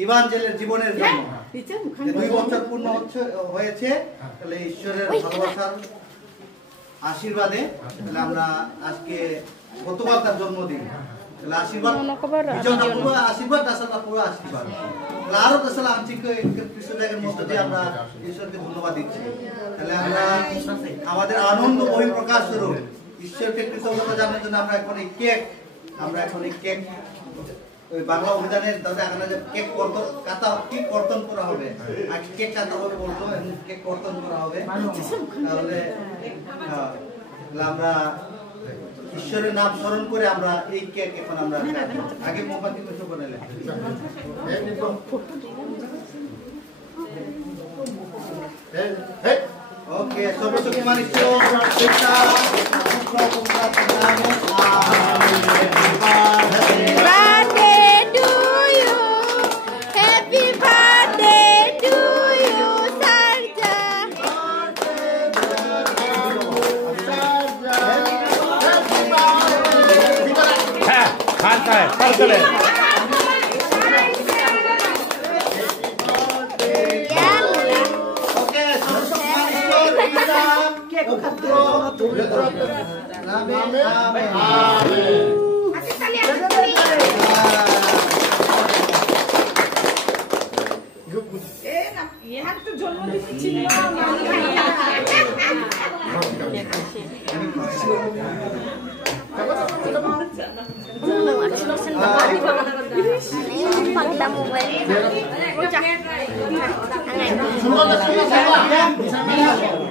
ইভাঞ্জেলের জীবনের জন্য 2 বছর পূর্ণ হয়েছে। তাহলে ঈশ্বরের ভালোবাসার আশীর্বাদে তাহলে আমরা আজকে গতকাল তার জন্মদিন, তাহলে আশীর্বাদ বিজয়টা পুরো আশীর্বাদ আসলে পুরো আশীর্বাদ আরো আসলে আঞ্চিক কৃষ্ণদের মধ্যে দিয়ে আমরা ঈশ্বরকে ধন্যবাদ দিচ্ছি। তাহলে আমরা আমাদের আনন্দ বহিঃপ্রকাশ স্বরূপ ঈশ্বরকে কৃতজ্ঞতা জানানোর জন্য আমরা এখন এই কেক ওই বাংলা অভিধানের কেক কর্তন করা হবে, আগে কেক কাটা হবে বলতো, কেক কর্তন করা হবে। তাহলে আমরা ঈশ্বরের নাম স্মরণ করে আমরা এই কেক এখন আমরা আগে মোমবাতি কিছু বানালে ওকে। সর্বশক্তিমান ঈশ্বর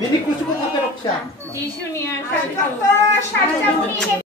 Ini kusuk apa roksa? Di sini ya.